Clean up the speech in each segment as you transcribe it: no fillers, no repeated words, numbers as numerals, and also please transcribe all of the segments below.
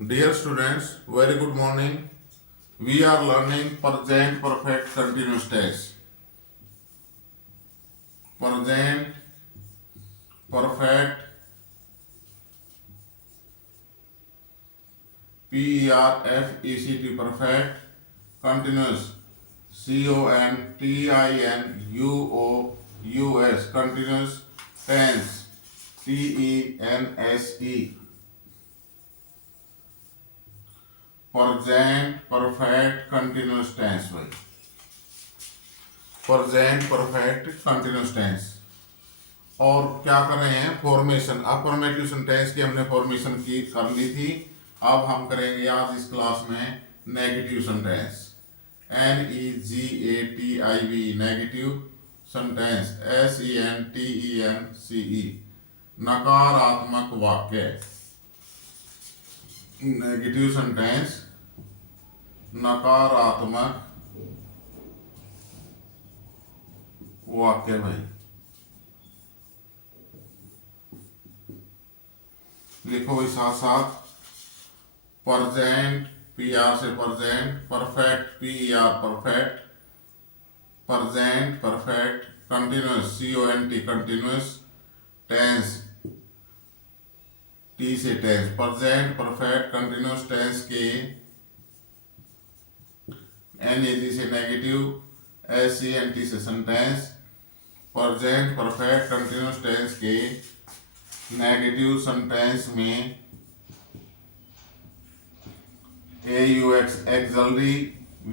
Dear students, very good morning. We are learning present perfect continuous tense. Present perfect PERFECT perfect continuous CONTINUOUS continuous tense TENSE. Present perfect continuous tense भाई present perfect continuous tense. और क्या कर रहे हैं formation. Affirmative sentence की हमने formation की कर ली थी। अब हम करेंगे आज इस क्लास में negative sentence NEGATIV negative sentence SENTENCE नकारात्मक वाक्य। नेगेटिव सेंटेंस नकारात्मक वाक्य भाई लिखो भाई साथ साथ। प्रेजेंट PR से present, perfect PER perfect, present perfect, continuous CONT continuous, tense T से tense. Present perfect continuous tense के NAG से नेगेटिव, SENT से sentence. Present perfect continuous tense के नेगेटिव सेंटेंस में AUX auxiliary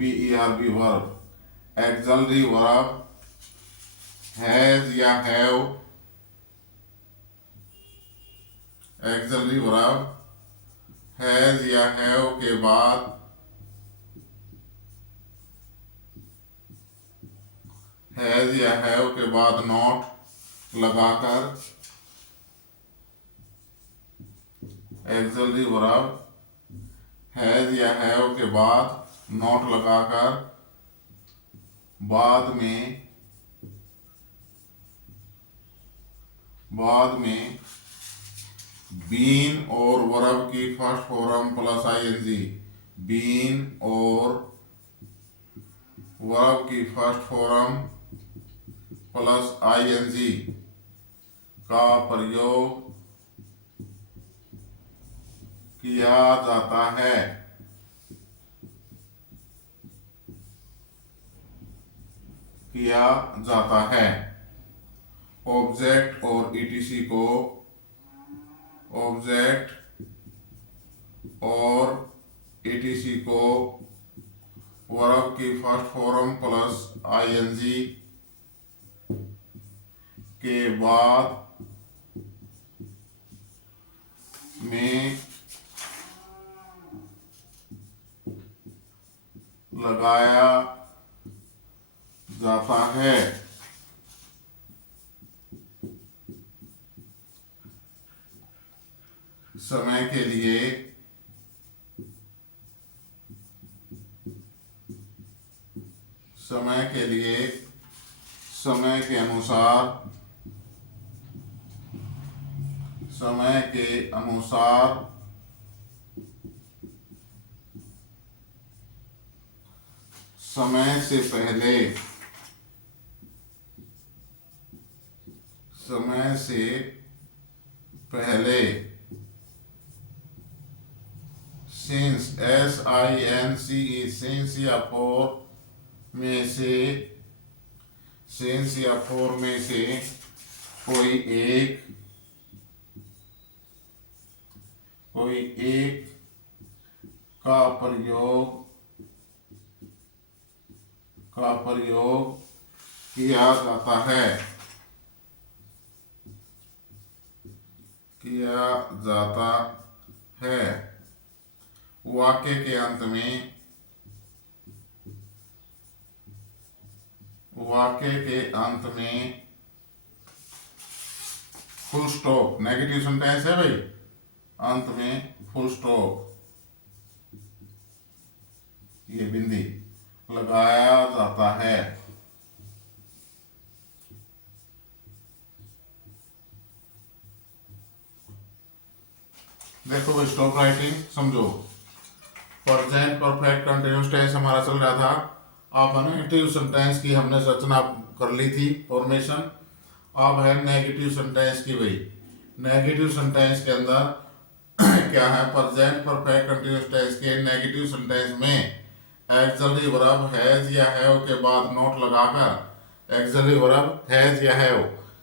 VERB verb. Auxiliary verb has या have, auxiliary verb has या have के बाद हैज या हैव के बाद नॉट लगाकर, एक्सलरी वर्ब हैज या हैव के बाद नॉट लगाकर बाद में बीन और वर्ब की first form plus ING, been और वर्ब की फर्स्ट फॉर्म प्लस ING का प्रयोग किया जाता है। ऑब्जेक्ट और ETC को, ऑब्जेक्ट और ETC को वर्ब की फर्स्ट फॉर्म प्लस ING के बाद में लगाया जाता है। समय के लिए, समय के लिए, समय के अनुसार, समय के अनुसार, समय से पहले, समय से पहले, सिंस SINCE सिंस या फॉर में से, सिंस या फॉर में से कोई एक का प्रयोग किया जाता है, वाक्य के अंत में फुल स्टॉप। नेगेटिव सेंटेंस है भाई, अंत में फुल स्टॉप, ये बिंदी लगाया जाता है। देखो भाई स्टॉप राइटिंग समझो। प्रेजेंट परफेक्ट कंटिन्यूस टेंस हमारा चल रहा था। अब नेगेटिव सेंटेंस की हमने रचना कर ली थी, फॉर्मेशन। अब है नेगेटिव सेंटेंस की भाई। नेगेटिव सेंटेंस के अंदर क्या है, प्रेजेंट परफेक्ट कंटिन्यूस टेंस के नेगेटिव सेंटेंस में एक्सिलरी वर्ब हैज या हैव के बाद नोट लगाकर, एक्सिलरी वर्ब हैज या हैव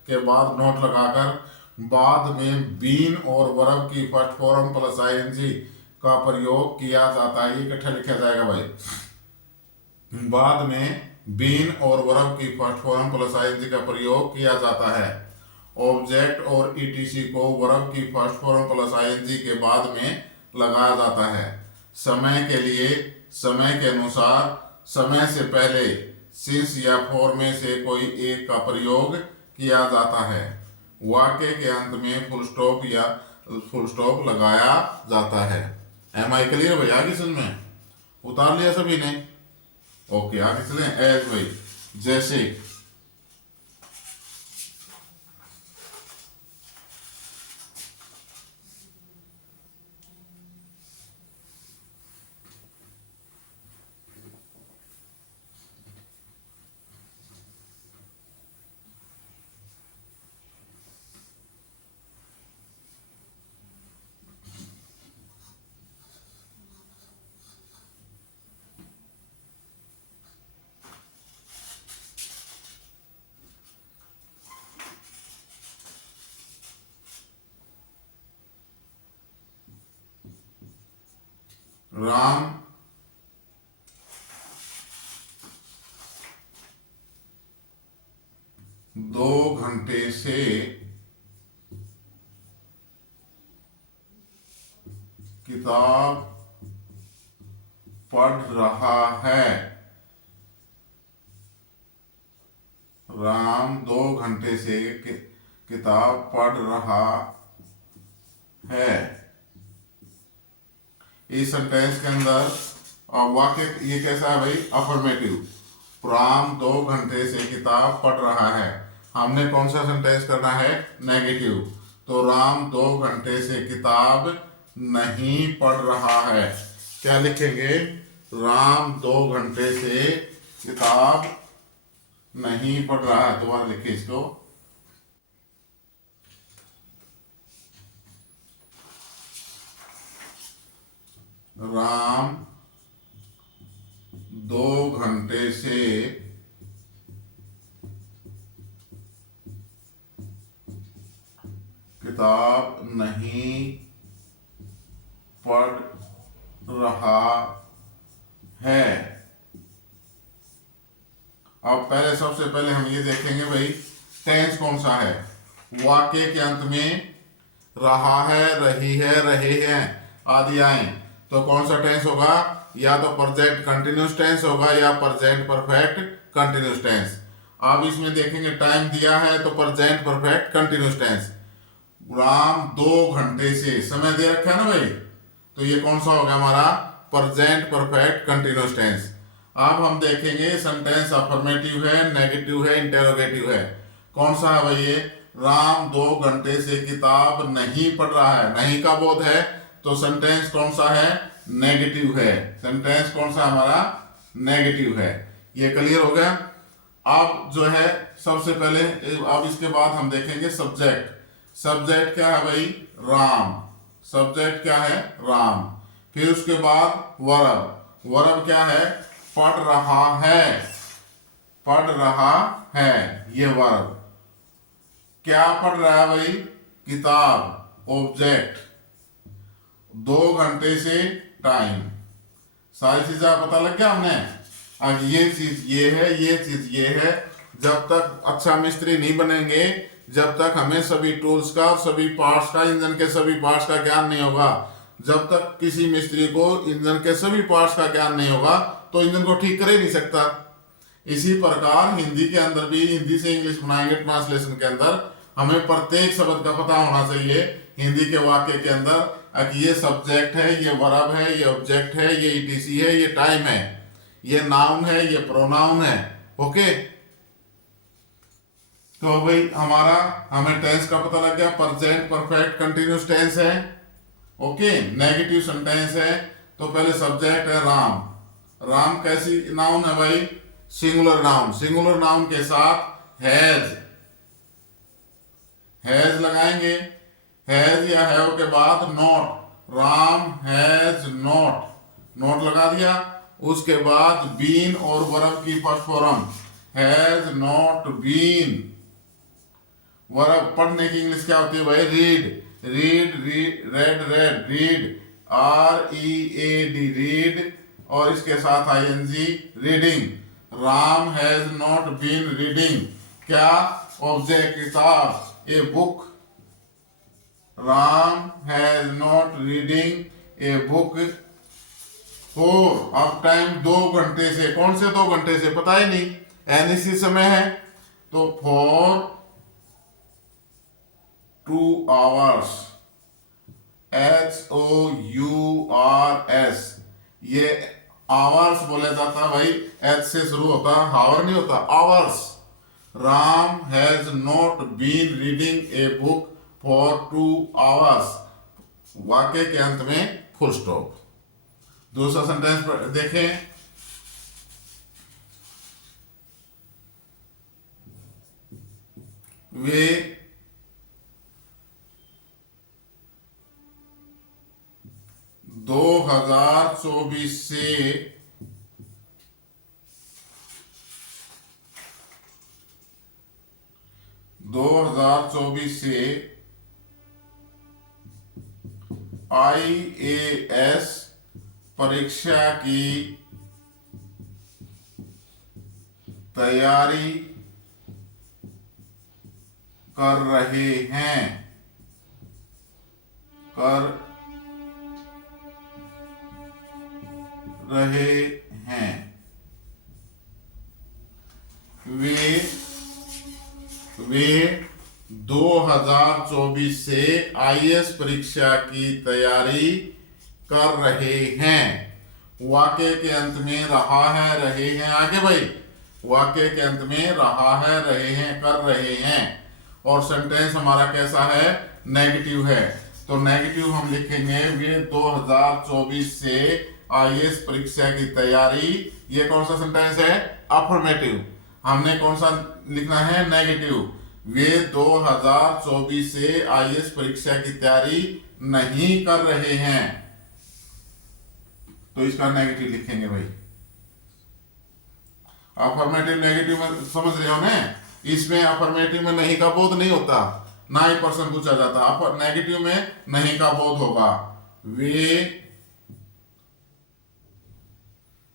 के बाद नोट लगाकर बाद में बीन और वर्ब की फर्स्ट फॉर्म प्लस आईएनजी का प्रयोग किया जाता है। ये इकट्ठा लिखा जाएगा भाई। बाद में बीन और वर्ब की फर्स्ट फॉर्म प्लस आईएनजी का प्रयोग किया जाता है। ऑब्जेक्ट और ईटीसी को वर्ब की फर्स्ट फॉर्म प्लस आईएनजी के बाद में लगाया जाता है। समय के लिए समय के अनुसार समय से पहले सिंस या फॉर में से कोई एक का प्रयोग किया जाता है। वाक्य के अंत में फुल स्टॉप या फुल स्टॉप लगाया जाता है। एम आई क्लियर भाई? आगे समझ में उतार लिया सभी ने? ओके आगे चलें। एज भाई जैसे, राम दो घंटे से किताब पढ़ रहा है। राम 2 घंटे से किताब पढ़ रहा है। इस सेंटेंस के अंदर वाक्य ये कैसा है भाई? अफर्मेटिव। राम 2 घंटे से किताब पढ़ रहा है। हमने कौन सा सेंटेंस करना है? नेगेटिव। तो राम 2 घंटे से किताब नहीं पढ़ रहा है। क्या लिखेंगे? राम 2 घंटे से किताब नहीं पढ़ रहा है। दोबारा लिखिए इसको। राम 2 घंटे से किताब नहीं पढ़ रहा है। अब पहले सबसे पहले हम ये देखेंगे भाई टेंस कौन सा है। वाक्य के अंत में रहा है, रही है, रहे हैं आदि आए तो कौन सा टेंस होगा? या तो प्रेजेंट कंटिन्यूस टेंस होगा या प्रेजेंट परफेक्ट कंटिन्यूस टेंस। अब इसमें देखेंगे टाइम दिया है तो present perfect continuous tense. Ram 2 घंटे से समय दे रखा है ना भाई, तो ये कौन सा होगा हमारा? Present perfect continuous tense. अब हम देखेंगे सेंटेंस अफर्मेटिव है, नेगेटिव है, इंटेरोगेटिव है। कौन सा है भाई ये? राम 2 घंटे से किताब नहीं पढ़ रहा है। नहीं का बोध है तो सेंटेंस कौन सा है? नेगेटिव है। सेंटेंस कौन सा हमारा? नेगेटिव है। ये क्लियर हो गया। अब जो है सबसे पहले, अब इसके बाद हम देखेंगे सब्जेक्ट। सब्जेक्ट क्या है भाई? राम। सब्जेक्ट क्या है? राम। फिर उसके बाद वर्ब। वर्ब क्या है? पढ़ रहा है। पढ़ रहा है, ये वर्ब। क्या पढ़ रहा है भाई? किताब। ऑब्जेक्ट। 2 घंटे से टाइम। सारी चीजें पता लग गया हमने। अब ये चीज ये है, ये चीज ये है। जब तक अच्छा मिस्त्री नहीं बनेंगे, जब तक हमें सभी टूल्स का, सभी पार्ट्स का, इंजन के सभी पार्ट्स का ज्ञान नहीं होगा, जब तक किसी मिस्त्री को इंजन के सभी पार्ट्स का ज्ञान नहीं होगा तो इंजन को ठीक कर ही नहीं सकता। इसी प्रकार हिंदी के अंदर भी, हिंदी से इंग्लिश बनाएंगे ट्रांसलेशन के अंदर, हमें प्रत्येक शब्द का पता होना चाहिए हिंदी के वाक्य के अंदर कि ये सब्जेक्ट है, ये वर्ब है, ये ऑब्जेक्ट है, ये ईटीसी है, ये टाइम है, ये नाउन है, ये प्रोनाउन है। ओके, तो भाई हमें टेंस का पता लग गया। प्रेजेंट परफेक्ट कंटिन्यूस टेंस है, ओके, नेगेटिव सेंटेंस है तो पहले सब्जेक्ट है राम। राम कैसी नाउन है भाई? Singular noun. सिंगुलर नाउन के साथ हैज लगाएंगे। हैज या हैव के बाद नॉट। राम हैज नॉट लगा दिया। उसके बाद बीन और वर्ब की first form, has not been. Verb पढ़ने की इंग्लिश क्या होती है भाई? रीड READ रीड, और इसके साथ ING reading. Ram has not been reading क्या? ऑब्जेक्ट किताब, a book. Ram has not reading a book for, अब टाइम 2 घंटे से, कौन से 2 घंटे से पता ही नहीं, NC समय है तो फॉर 2 hours, HOURS। ये आवर्स बोला जाता है भाई, H से शुरू होता है, हावर नहीं होता, hours. Ram has not been reading a book for 2 hours। वाक्य के अंत में फुल स्टॉप। दूसरा सेंटेंस देखें। वे 2024 से IAS परीक्षा की तैयारी कर रहे हैं। वे 2024 से IAS परीक्षा की तैयारी कर रहे हैं। वाक्य के अंत में रहा है, रहे हैं आगे भाई। वाक्य के अंत में रहा है, रहे हैं, कर रहे हैं। और सेंटेंस हमारा कैसा है? नेगेटिव है। तो नेगेटिव हम लिखेंगे वे 2024 से IAS परीक्षा की तैयारी। ये कौन सा सेंटेंस है? अफर्मेटिव। हमने कौन सा लिखना है? नेगेटिव। वे 2024 से IAS परीक्षा की तैयारी नहीं कर रहे हैं, तो इसका नेगेटिव लिखेंगे भाई। अफर्मेटिव नेगेटिव में समझ रहे हो ना? इसमें अफर्मेटिव में नहीं का बोध नहीं होता, ना ही प्रश्न पूछा जाता। नेगेटिव में नहीं का बोध होगा। वे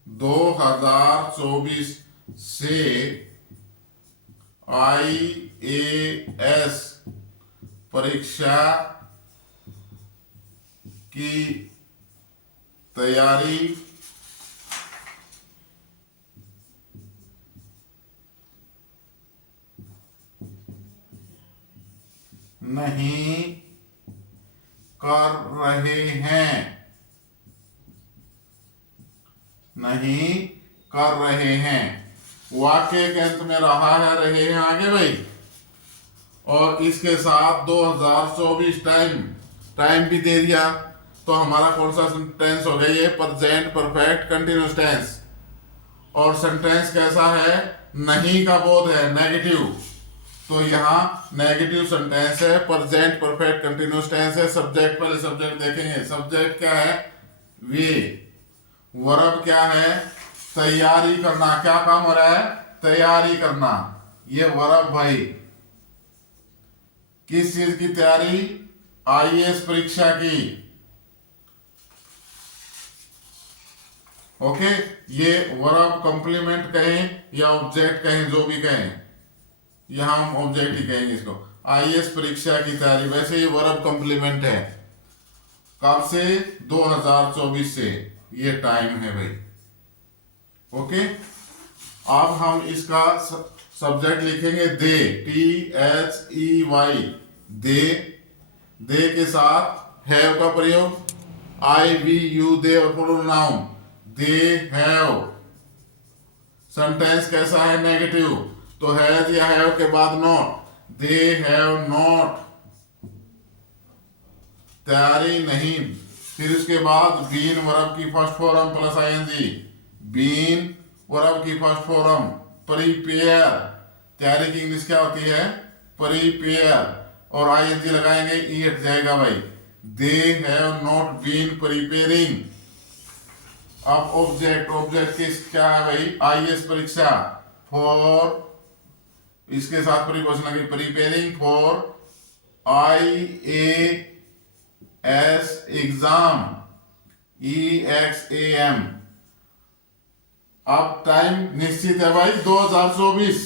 2024 से IAS परीक्षा की तैयारी नहीं कर रहे हैं। वाक्य के अंत में रहा है, रहे हैं आगे भाई। और इसके साथ 2024 टाइम भी दे दिया, तो हमारा कौन सा टेंस हो गया? ये प्रेजेंट परफेक्ट कंटिन्यूअस टेंस। और सेंटेंस कैसा है? नहीं का बोध है, नेगेटिव। तो यहाँ नेगेटिव सेंटेंस है, प्रेजेंट परफेक्ट कंटिन्यूअस टेंस है। सब्जेक्ट, पहले सब्जेक्ट देखेंगे। सब्जेक्ट क्या है? वे। वर्ब क्या है? तैयारी करना। क्या काम हो रहा है? तैयारी करना। ये वर्ब भाई। किस चीज की तैयारी? IAS परीक्षा की। ओके, ये वर्ब कॉम्प्लीमेंट कहें या ऑब्जेक्ट कहें, जो भी कहें, यहां हम ऑब्जेक्ट ही कहेंगे इसको। IAS परीक्षा की तैयारी। वैसे ये वर्ब कॉम्प्लीमेंट है। कब से? 2024 से। ये टाइम है भाई। ओके, अब हम इसका सब्जेक्ट लिखेंगे दे, THEY, दे के साथ हैव का प्रयोग, I, we, you, they और plural noun, they have. Sentence कैसा है? नेगेटिव। तो हैज या हैव के बाद नॉट, दे हैव नॉट तैयारी नहीं। फिर उसके बाद बीन वर्ब की first form plus ING, been verb की फर्स्ट फॉर्म प्रीपेयर, तैयारी की इंग्लिश क्या होती है, प्रीपेयर, और आईएनजी लगाएंगे ई हट जाएगा भाई, they have not been preparing. अब ऑब्जेक्ट, ऑब्जेक्ट किस क्या है भाई, आईएएस परीक्षा, फॉर इसके साथ प्रीपोजिशन लगे, preparing for IAS exam, EXAM। अब टाइम निश्चित है भाई 2024,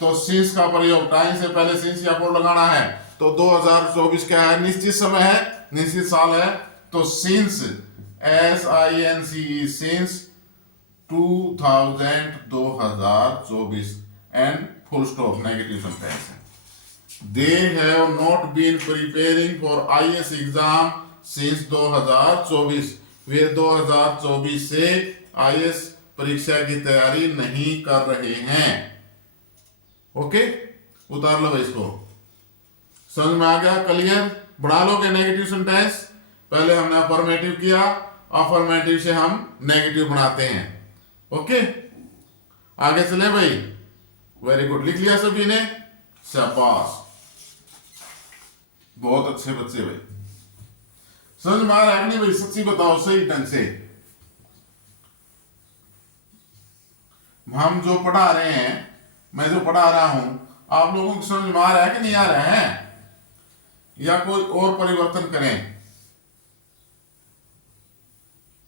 तो सिंस का प्रयोग, टाइम से पहले सिंस या फॉर लगाना है, तो 2024 क्या है, निश्चित समय है, निश्चित साल है, तो since SINCE since 2024 and full stop, negative sentence है। They have not been preparing for IAS exam since 2024, वे 2024 से IAS परीक्षा की तैयारी नहीं कर रहे हैं। ओके, उतार लो इसको, समझ में आ गया, क्लियर, बढ़ा लोगे नेगेटिव सेंटेंस। पहले हमने अफर्मेटिव किया, अफर्मेटिव से हम नेगेटिव बनाते हैं। ओके, आगे चले भाई, वेरी गुड, लिख लिया सभी ने, शाबाश, बहुत अच्छे बच्चे भाई। समझ में आ रहा है नहीं भाई, सच्ची बताओ सही ढंग से, हम जो पढ़ा रहे हैं, मैं जो पढ़ा रहा हूं, आप लोगों को समझ में आ रहा है कि नहीं आ रहा है, या कोई और परिवर्तन करें।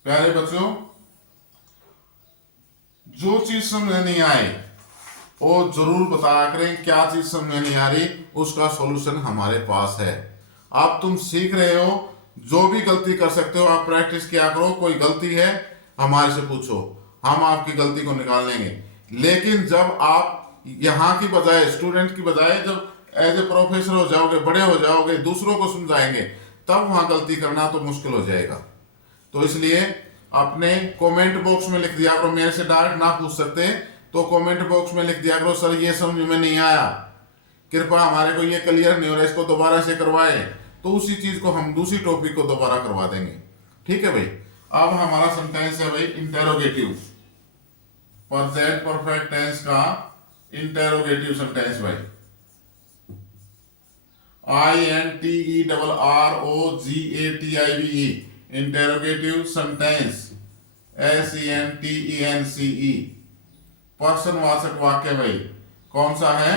प्यारे बच्चों, जो चीज समझ नहीं आए वो जरूर बताया करें, क्या चीज समझ नहीं आ रही, उसका सॉल्यूशन हमारे पास है। आप तुम सीख रहे हो, जो भी गलती कर सकते हो आप प्रैक्टिस किया करो, कोई गलती है हमारे से पूछो, हम आपकी गलती को निकाल लेंगे। लेकिन जब आप यहाँ की बजाय, स्टूडेंट की बजाय, जब एज ए प्रोफेसर हो जाओगे, बड़े हो जाओगे, दूसरों को समझाएंगे, तब वहां गलती करना तो मुश्किल हो जाएगा। तो इसलिए अपने कमेंट बॉक्स में लिख दिया करो, मेरे से डायरेक्ट ना पूछ सकते तो कमेंट बॉक्स में लिख दिया करो, सर ये समझ में नहीं आया, कृपया हमारे को ये क्लियर नहीं हो रहा, इसको दोबारा से करवाए, तो उसी चीज को हम दूसरी टॉपिक को दोबारा करवा देंगे। ठीक है भाई। अब हमारा सेंटेंस है भाई इंटेरोगेटिव, प्रेजेंट परफेक्ट टेंस का इंटेरोगेटिव सेंटेंस भाई, INTERROGATIVE, इंटेरोगेटिव सेंटेंस, SENTENCE, पर्सनवाचक वाक्य भाई, कौन सा है,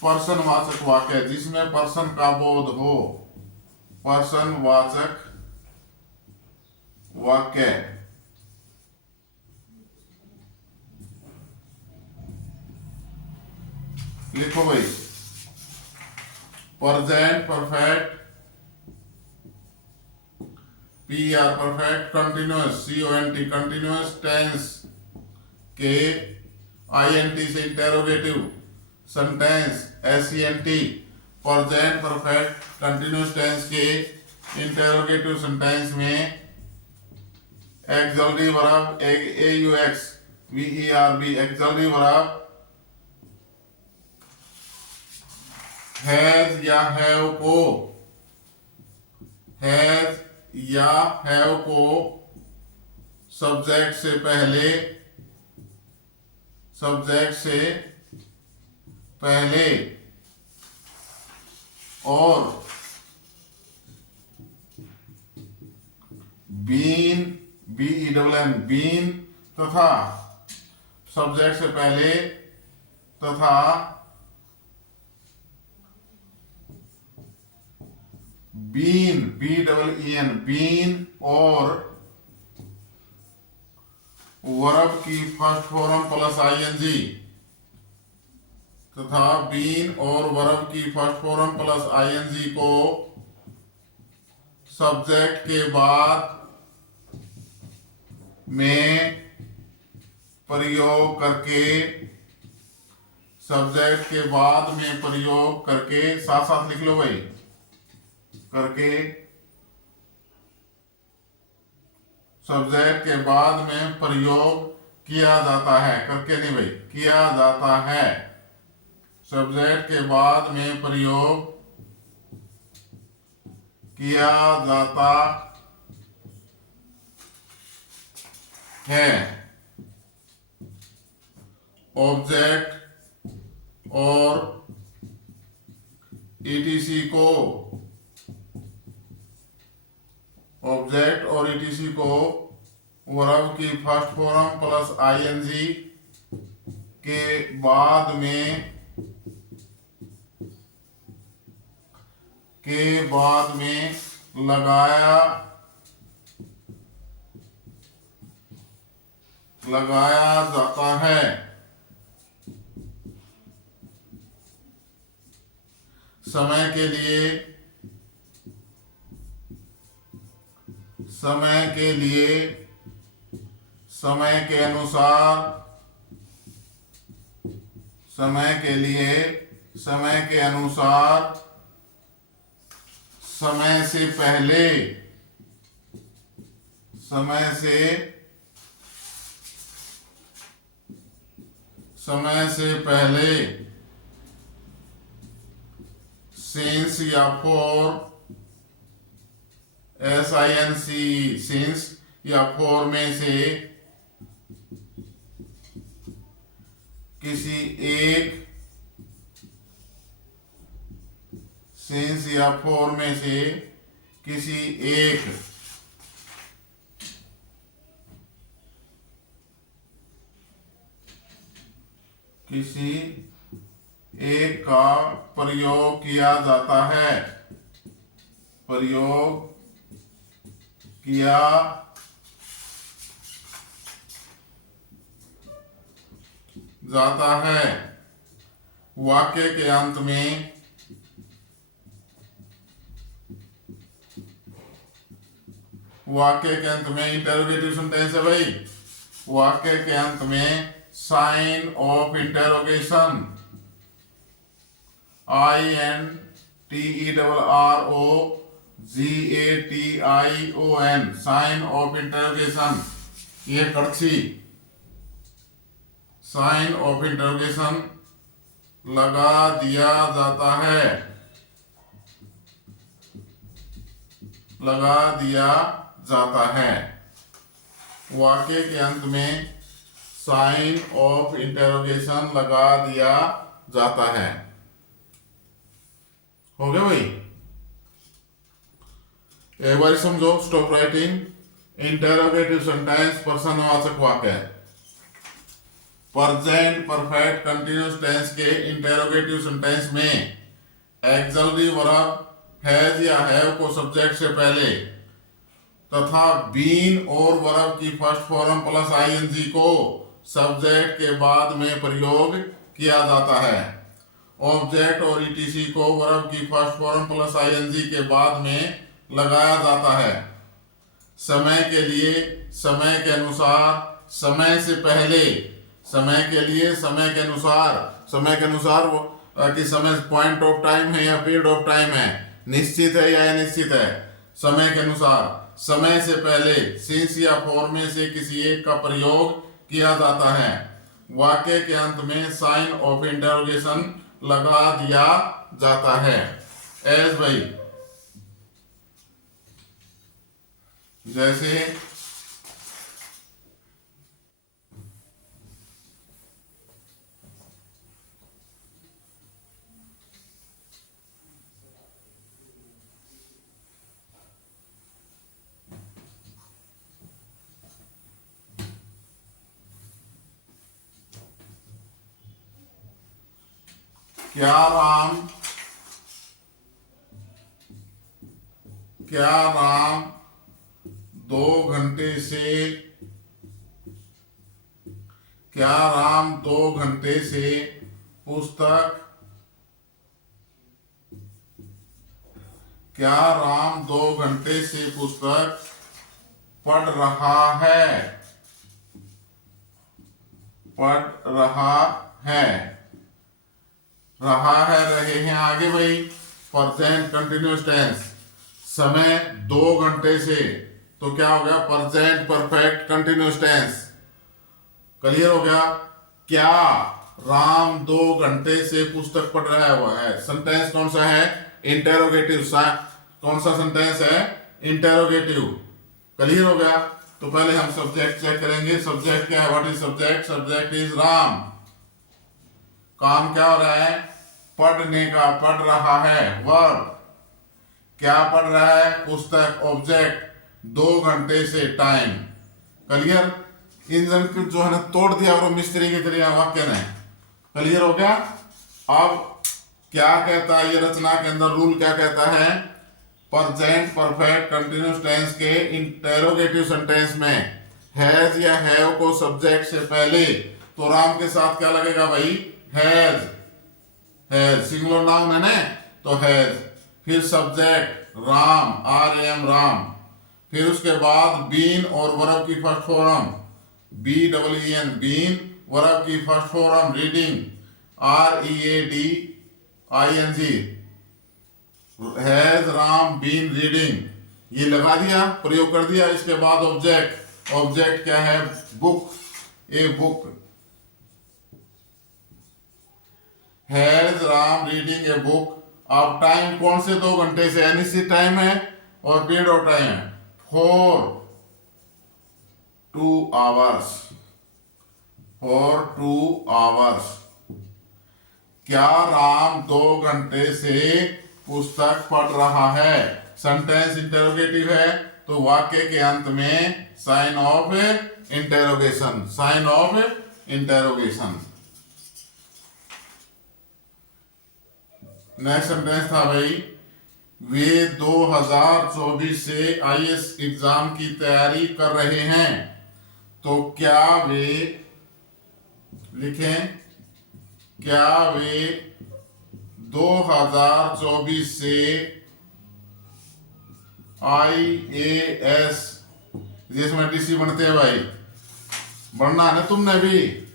पर्सनवाचक वाक्य, जिसमें पर्सन का बोध हो, पर्सनवाचक वाक्य। लिखो भाई, present perfect, PR perfect, continuous CONT continuous tense के INT से interrogative sentence SENT, present perfect continuous tense के इंटेरोगेटिव सेंटेंस में auxiliary verb AUX VERB, auxiliary verb has या हैव को, हैज या हैव को सब्जेक्ट से पहले, सब्जेक्ट से पहले और बीन BEN बीन तथा सब्जेक्ट से पहले तथा बीन BEEN बीन और वर्ब की फर्स्ट फॉर्म प्लस ING तथा बीन और वर्ब की फर्स्ट फॉर्म प्लस ING को सब्जेक्ट के बाद में प्रयोग करके, सब्जेक्ट के बाद में प्रयोग करके, साथ साथ लिख लो भाई, करके, सब्जेक्ट के बाद में प्रयोग किया जाता है, करके नहीं भाई, किया जाता है, सब्जेक्ट के बाद में प्रयोग किया जाता है। ऑब्जेक्ट और ईटीसी को वर्ब की फर्स्ट फॉर्म प्लस आईएनजी के बाद में लगाया जाता है। समय के अनुसार समय से पहले सिंस या फॉर सिंस या फॉर में से किसी एक का प्रयोग किया जाता है। वाक्य के अंत में इंटरोगेटिव सेंटेंस है भाई। वाक्य के अंत में sign of interrogation INTERROGATION sign of interrogation, ये कड़छी साइन ऑफ इंटरोगेशन लगा दिया जाता है। वाक्य के अंत में साइन ऑफ इंटरोगेशन लगा दिया जाता है। हो गया भाई। एक बार समझो। Stop writing. इंटरोगेटिव सेंटेंस प्रश्नवाचक वाक्य। प्रेजेंट परफेक्ट कंटिन्यूअस टेंस के इंटरोगेटिव सेंटेंस में एक्सिलरी वर्ब हैज या हैव को सब्जेक्ट से पहले तथा बीन और वर्ब की फर्स्ट फॉर्म प्लस आईएनजी को सब्जेक्ट के बाद में प्रयोग किया जाता है। ऑब्जेक्ट और ईटीसी को वर्ब की फर्स्ट फॉर्म प्लस आईएनजी के बाद में लगाया जाता है। समय के लिए, समय के अनुसार, समय से पहले, समय के लिए, समय के अनुसार वो कि समय पॉइंट ऑफ टाइम है या पीरियड ऑफ टाइम है, निश्चित है या अनिश्चित है। समय के अनुसार, समय से पहले सिंस या फॉर में से किसी एक का प्रयोग किया जाता है। वाक्य के अंत में साइन ऑफ इंटरोगेशन लगा दिया जाता है। एज भाई, जैसे क्या राम 2 घंटे से पुस्तक पढ़ रहा है। रहे हैं आगे भाई, प्रेजेंट कंटिन्यूअस टेंस। समय 2 घंटे से, तो क्या हो गया? Present perfect continuous tense. Clear हो गया? क्या राम 2 घंटे से पुस्तक पढ़ रहा है? वो है सेंटेंस कौन सा है? इंटरोगेटिव। कौन सा सेंटेंस है, इंटेरोगेटिव। क्लियर हो गया। तो पहले हम सब्जेक्ट चेक करेंगे। सब्जेक्ट क्या है, what is subject, subject is Ram. काम क्या हो रहा है, पढ़ने का, पढ़ रहा है, वर्ब। क्या पढ़ रहा है, पुस्तक। ऑब्जेक्ट 2 घंटे से, टाइम। क्लियर। इंजन को जो है ना तोड़ दिया और मिस्त्री की तरह वाक्य ने। क्लियर हो गया। अब क्या कहता है ये रचना के अंदर, रूल क्या कहता है, प्रेजेंट परफेक्ट कंटिन्यूअस टेंस के इंटेरोगेटिव सेंटेंस में हैज या हैव को सब्जेक्ट से पहले, तो राम के साथ क्या लगेगा भाई, हैज। हैज सिंगुलर नाउन है ना, तो हैज। फिर सब्जेक्ट राम, RAM राम। फिर उसके बाद बीन और वर्ब की first form BEEN been, verb की first form reading READING, has Ram been reading, ये लगा दिया, प्रयोग कर दिया। इसके बाद ऑब्जेक्ट, ऑब्जेक्ट क्या है, book, a book. Has Ram reading a book. अब टाइम कौन से 2 घंटे से, अनिश्चित टाइम है और पीरियड ऑफ टाइम है, फॉर 2 आवर्स, फॉर 2 आवर्स। क्या राम 2 घंटे से पुस्तक पढ़ रहा है। सेंटेंस इंटेरोगेटिव है, तो वाक्य के अंत में sign of interrogation, sign of interrogation. Next sentence था भाई, वे 2024 से IAS एग्जाम की तैयारी कर रहे हैं। तो क्या वे, लिखें, क्या वे 2024 से IAS, जिसमें DC बनते हैं भाई, बनना है ना तुमने भी,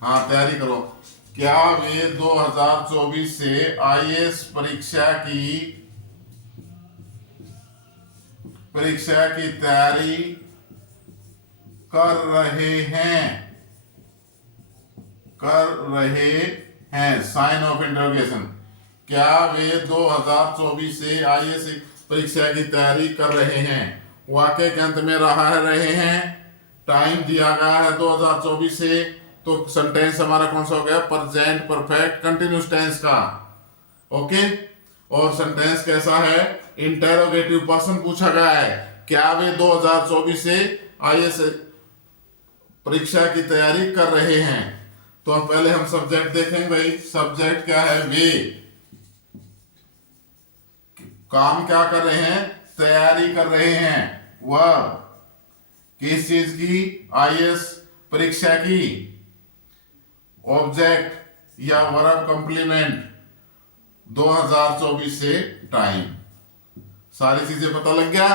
हाँ तैयारी करो। क्या वे 2024 से IAS परीक्षा की तैयारी कर रहे हैं, कर रहे हैं, साइन ऑफ इंटरोगेशन। क्या वे 2024 से IAS परीक्षा की तैयारी कर रहे हैं। वाक्य के अंत में रहे हैं, टाइम दिया गया है 2024 से, तो सेंटेंस हमारा कौन सा हो गया, प्रेजेंट परफेक्ट कंटिन्यूअस टेंस का। ओके। और सेंटेंस कैसा है, इंटेरोगेटिव पर्सन पूछा गया है। क्या वे 2024 से IAS परीक्षा की तैयारी कर रहे हैं। तो अब पहले हम सब्जेक्ट देखेंगे भाई। सब्जेक्ट क्या है, वे। काम क्या कर रहे हैं, तैयारी कर रहे हैं। वर्ब, किस चीज की, IAS परीक्षा की। ऑब्जेक्ट या वर्ब कंप्लीमेंट 2024 से टाइम। सारी चीजें पता लग गया,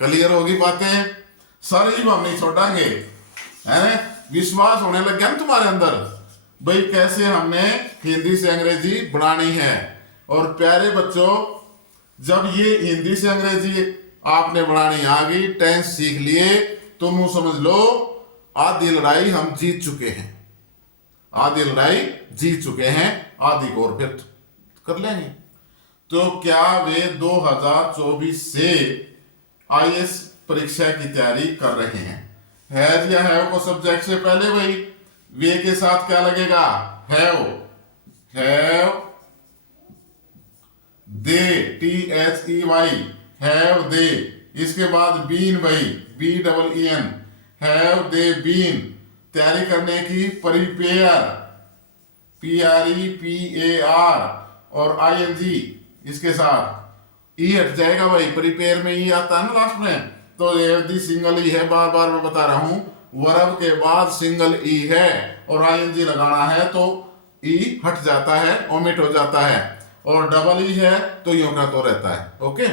क्लियर होगी बातें। सारी हम नहीं छोड़ेंगे, है ना। विश्वास होने लग गया ना तुम्हारे अंदर भाई, कैसे हमने हिंदी से अंग्रेजी बनानी है। और प्यारे बच्चों, जब ये हिंदी से अंग्रेजी आपने बनानी आ गई, टेंस सीख लिए, तो मुंह समझ लो आधी लड़ाई हम जीत चुके हैं, आधी लड़ाई जीत चुके हैं, आधी को और फिर कर लेंगे। तो क्या वे 2024 से IAS परीक्षा की तैयारी कर रहे हैं। हैज या हैव को सब्जेक्ट से पहले भाई, वे के साथ क्या लगेगा, have, have they, THEY, have they. इसके बाद बीन भाई, BEEN, हैव दे बीन, तैयारी करने की, प्रिपेयर, PREPAR, और ING इसके साथ, ई हट जाएगा भाई, प्रिपेयर में ई आता है ना लास्ट में, तो ये सिंगल ई है, बार बार मैं बता रहा हूं। वर्ब के बाद सिंगल ई है और ING लगाना है तो ई हट जाता है, ओमिट हो जाता है। और डबल ई है तो यूं का तो रहता है। Okay.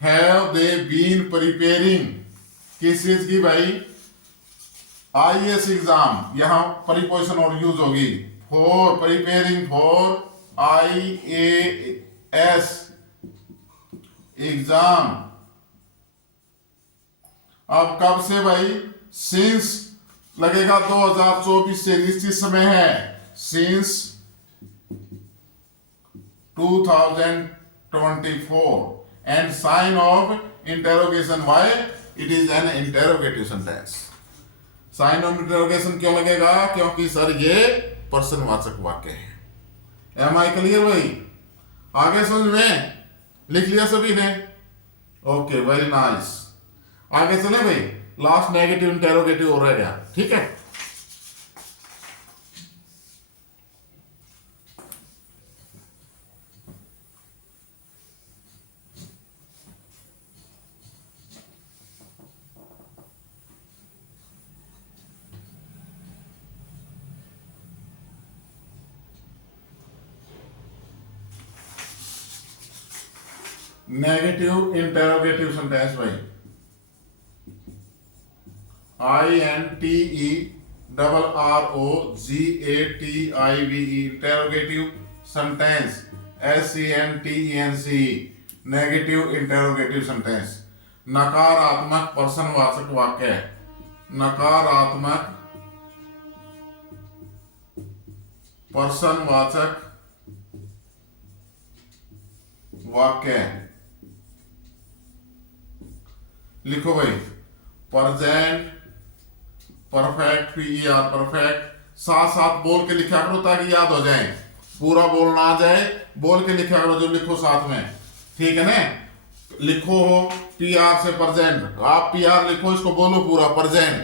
Have they been preparing, किस चीज की भाई, IAS एग्जाम। यहां प्रीपोजिशन और यूज होगी, for, preparing for IAS exam. अब कब से भाई, सिंस लगेगा 2024 से, निश्चित समय है, since 2024 and sign of interrogation, why it is an interrogative sentence. Sign of interrogation क्यों लगेगा? क्योंकि सर ये प्रश्नवाचक वाक्य है। एम आई क्लियर भाई? आगे समझ में? लिख लिया सभी ने? Okay, very nice. आगे चले भाई, लास्ट नेगेटिव इंटेरोगेटिव हो रह गया, ठीक है। नेगेटिव इंटेरोगेटिव सेंटेंस भाई, INTERROGATIVE interrogative sentence, SENTENCE negative interrogative sentence. नकारात्मक प्रश्नवाचक वाक्य, नकारात्मक प्रश्नवाचक वाक्य। लिखो भाई, प्रेजेंट परफेक्ट, PER परफेक्ट, साथ साथ बोल के लिखा करो ताकि याद हो जाए। पूरा बोलना आ जाए, बोल के लिखा करो, जो लिखो साथ में, ठीक है ना। लिखो हो PR से प्रेजेंट, आप PR लिखो, इसको बोलो पूरा, present,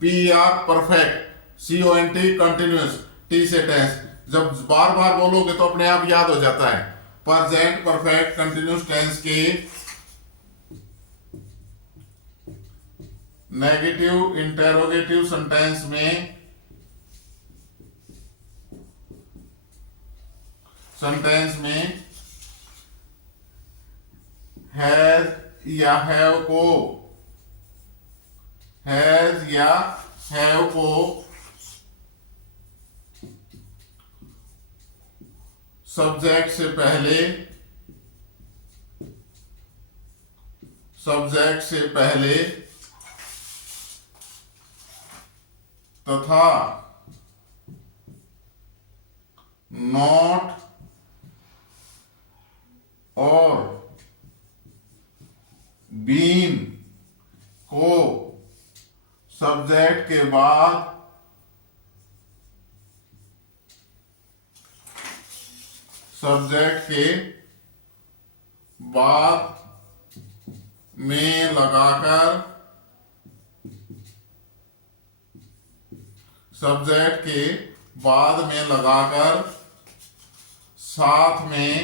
PER perfect, CONT continuous, T से टेंस। जब बार बार बोलोगे तो अपने आप याद हो जाता है। प्रेजेंट परफेक्ट कंटिन्यूअस टेंस के नेगेटिव इंटेरोगेटिव सेंटेंस में, हैज या हैव को सब्जेक्ट से पहले तथा नॉट और बीन को सब्जेक्ट के बाद में लगाकर, सब्जेक्ट के बाद में लगाकर, साथ में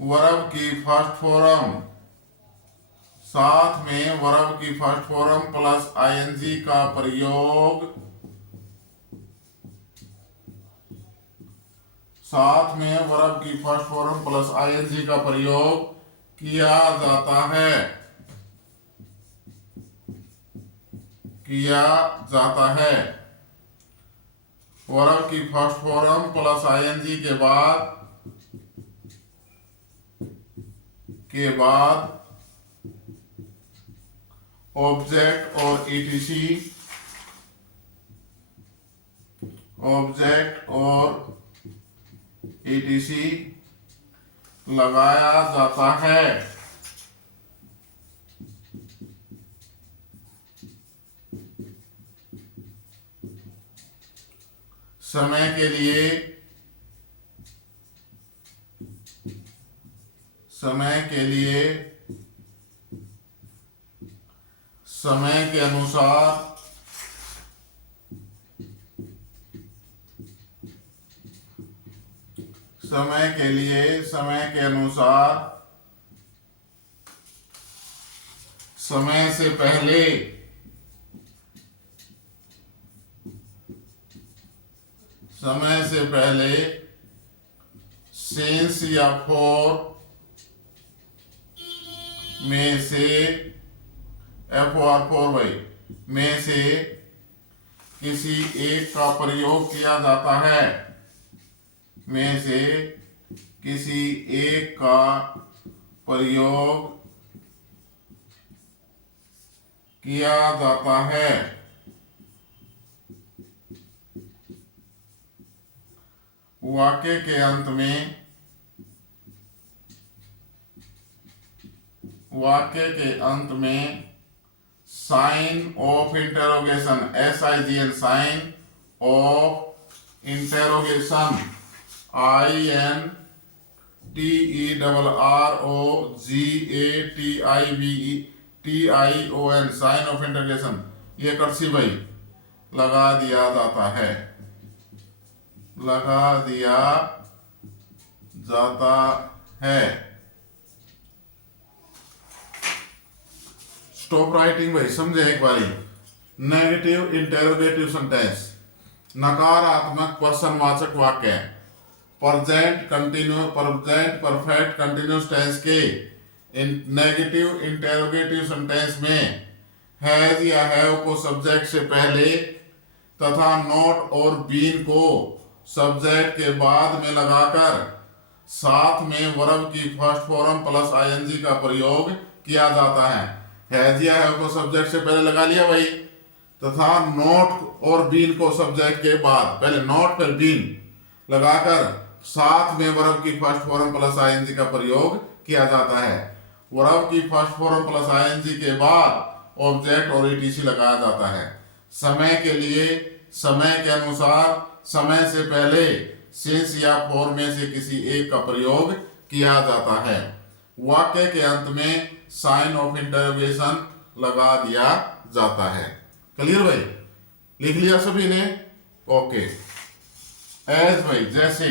वर्ब की फर्स्ट फॉर्म, साथ में वर्ब की फर्स्ट फॉर्म प्लस ING का प्रयोग, साथ में वर्ब की फर्स्ट फॉर्म प्लस ING का प्रयोग किया जाता है, वर्ब की फर्स्ट फॉर्म प्लस ING के बाद ऑब्जेक्ट और ETC लगाया जाता है। समय के लिए, समय के अनुसार, समय के लिए, समय के अनुसार, समय से पहले, सिंस या फॉर में से, FOR भाई, में से किसी एक का प्रयोग किया जाता है, में से किसी एक का प्रयोग किया जाता है। वाक्य के अंत में वाक्य के अंत में sign of interrogation, SIGN, sign of interrogation, INTERROGATION, sign of interrogation, ये कर्सिव भाई लगा दिया जाता है, लगा दिया जाता है। स्टॉप राइटिंग भाई, समझे एक बारी। नेगेटिव इंटेरोगेटिव सेंटेंस, नकारात्मक प्रश्नवाचक वाक्य, प्रेजेंट परफेक्ट कंटिन्यूअस टेंस के नेगेटिव इंटेरोगेटिव सेंटेंस में हैज या हैव को सब्जेक्ट से पहले तथा नॉट और बीन को सब्जेक्ट के बाद में लगाकर साथ में वर्ब की फर्स्ट फॉर्म प्लस ING का प्रयोग किया जाता है। हैज या हैव को सब्जेक्ट से पहले लगा लिया भाई, तथा नॉट और बीन को सब्जेक्ट के बाद, पहले नॉट फिर बीन लगाकर साथ में वर्ब की फर्स्ट फॉर्म प्लस ING का प्रयोग किया जाता है। वर्ब की फर्स्ट फॉर्म प्लस ING के बाद ऑब्जेक्ट और ETC लगाया जाता है। समय के लिए समय के अनुसार समय से पहले सिंस या फॉर में से किसी एक का प्रयोग किया जाता है। वाक्य के अंत में साइन ऑफ इंटरोगेशन लगा दिया जाता है। क्लियर भाई, लिख लिया सभी ने? ओके। एज भाई, जैसे,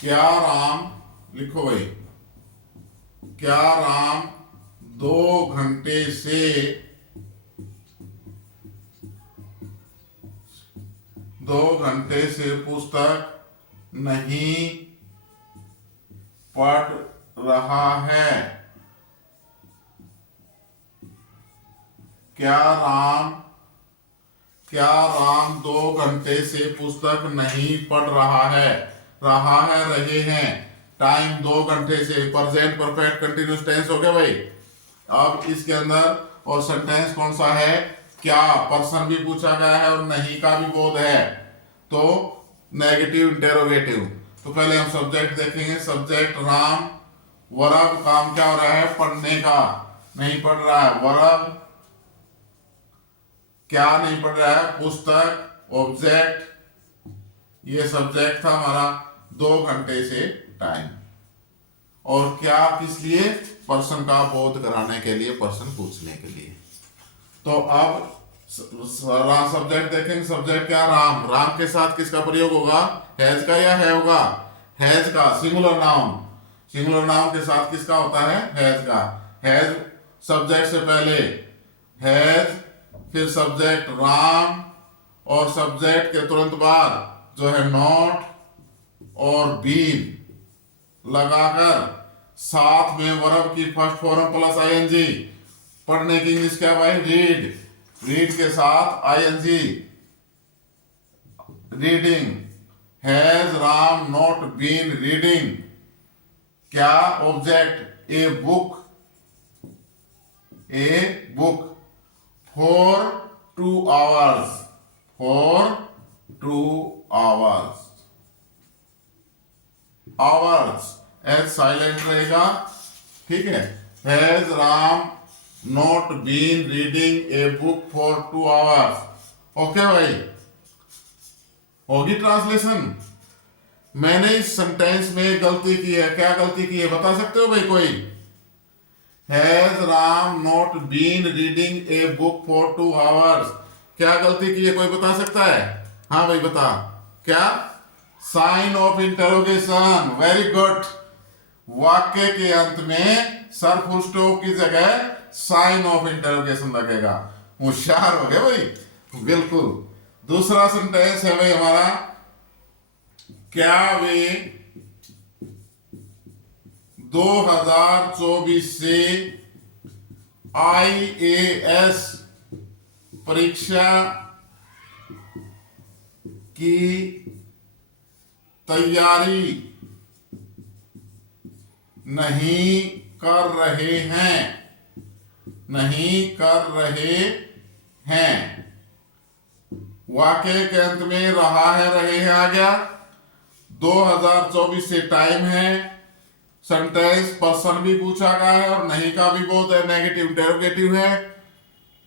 क्या राम, लिखो भाई, क्या राम 2 घंटे से पुस्तक नहीं पढ़ रहा है? क्या राम 2 घंटे से पुस्तक नहीं पढ़ रहा है? रहे हैं, टाइम 2 घंटे से, प्रेजेंट परफेक्ट कंटिन्यूअस टेंस हो गया भाई। अब इसके अंदर और सेंटेंस कौन सा है? क्या पर्सन भी पूछा गया है और नहीं का भी बोध है, तो नेगेटिव इंटेरोगेटिव। तो पहले हम सब्जेक्ट देखेंगे। सब्जेक्ट राम, वर्ब काम क्या हो रहा है? पढ़ने का, नहीं पढ़ रहा है। वर्ब क्या नहीं पढ़ रहा है? पुस्तक। ऑब्जेक्ट, ये सब्जेक्ट था हमारा। 2 घंटे से टाइम, और क्या किस लिए? पर्सन का बोध कराने के लिए, पर्सन पूछने के लिए। तो अब सब्जेक्ट देखेंगे। सब्जेक्ट क्या? राम। राम के साथ किसका प्रयोग होगा? हैज का या है होगा? हैज का। सिंगुलर नाउन, सिंगुलर नाउन के साथ किसका होता है? हैज का। हैज सब्जेक्ट से पहले हैज, फिर सब्जेक्ट राम, और सब्जेक्ट के तुरंत बाद जो है नॉट और बीन लगाकर साथ में वर्ब की फर्स्ट फॉर्म प्लस ING। पढ़ने की इंग्लिश क्या भाई? रीड। रीड के साथ ING, reading. Has Ram not been reading? क्या? Object a book, for 2 hours, for 2 hours। Hours as silent रहेगा, ठीक है। Has Ram not been reading a book for 2 hours। Okay भाई, होगी ट्रांसलेशन? मैंने इस सेंटेंस में गलती की है। क्या गलती की है बता सकते हो भाई कोई? Has Ram not been reading a book for 2 hours, क्या गलती की है? कोई बता सकता है? हाँ भाई बता। क्या? Sign of interrogation. Very good. वाक्य के अंत में सर फुल स्टॉप की जगह साइन ऑफ इंटरोगेशन लगेगा। होशियार हो गए भाई, बिल्कुल। दूसरा सेंटेंस है भाई हमारा, क्या वे 2024 से IAS परीक्षा की तैयारी नहीं कर रहे हैं, नहीं कर रहे हैं। वाक्य के अंत में रहा है, रहे हैं आ गया। 2024 से टाइम है। सेंटेंस पर्सन भी पूछा गया है और नहीं का भी बहुत है, नेगेटिव इंटरोगेटिव है।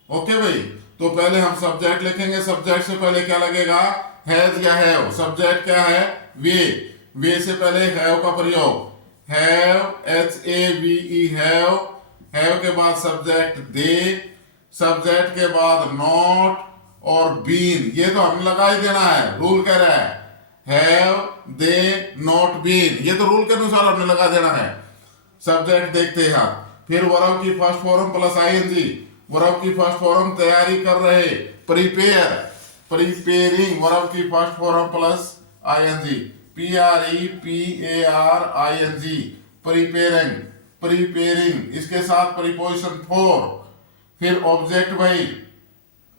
ओके भाई, तो पहले हम सब्जेक्ट लिखेंगे। सब्जेक्ट से पहले क्या लगेगा, हैज या हैव। सब्जेक्ट क्या है, वे से पहले हैव का प्रयोग, हैव, HAVE हैव। हैव के बाद सब्जेक्ट दे, सब्जेक्ट के बाद नॉट और बीन। ये तो हम लगा ही देना है, रूल कह रहा है हैव दे नॉट बीन, ये तो रूल के अनुसार हमने लगा देना है। सब्जेक्ट देखते हैं। फिर वर्ब की first form plus ING। Verb की फर्स्ट फॉर्म तैयारी कर रहे, प्रिपेयर, प्रिपेयरिंग। वर्ब की first form plus ING, PREPARING, preparing, preparing. इसके साथ प्रीपोजिशन फॉर। फिर ऑब्जेक्ट भाई,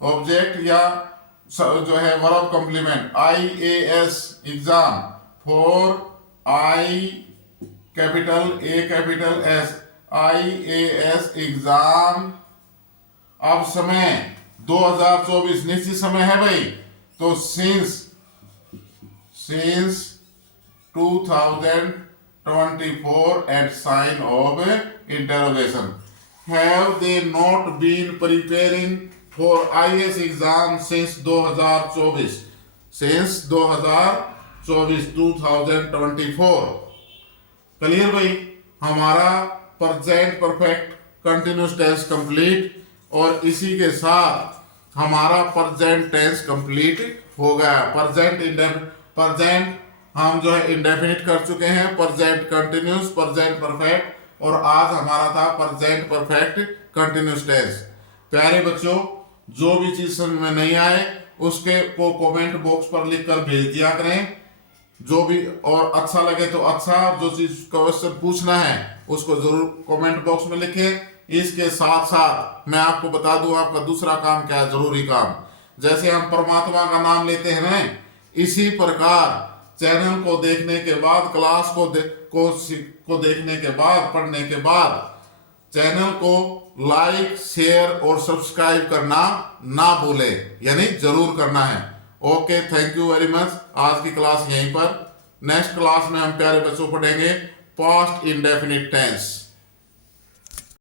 ऑब्जेक्ट या जो है verb complement, IAS exam, for I capital A capital S, IAS exam. अब समय 2024 निश्चित समय है भाई, तो since 2024 at sign of interrogation. Have they not been preparing for IAS exam since 2024, since 2024, 2024। Clear भाई, हमारा present perfect continuous tense complete, और इसी के साथ हमारा प्रेजेंट टेंस कंप्लीट हो गया। प्रेजेंट हम जो है इंडेफिनिट कर चुके हैं, प्रेजेंट कंटिन्यूस, प्रेजेंट परफेक्ट, और आज हमारा था प्रेजेंट परफेक्ट कंटिन्यूस टेंस। प्यारे बच्चों, जो भी चीज समझ में नहीं आए उसके को कमेंट बॉक्स पर लिखकर भेज दिया करें। जो भी और अच्छा लगे तो अच्छा, जो चीज क्वेश्चन पूछना है उसको जरूर कमेंट बॉक्स में लिखें। इसके साथ साथ मैं आपको बता दूं आपका दूसरा काम क्या है, जरूरी काम। जैसे हम परमात्मा का नाम लेते हैं ना, इसी प्रकार चैनल को देखने के बाद, क्लास को देखने के बाद, पढ़ने के बाद चैनल को लाइक, शेयर और सब्सक्राइब करना ना भूले, यानी जरूर करना है। Okay, thank you very much. आज की क्लास यहीं पर। नेक्स्ट क्लास में हम प्यारे बच्चों पढ़ेंगे पास्ट इंडेफिनिट टेंस।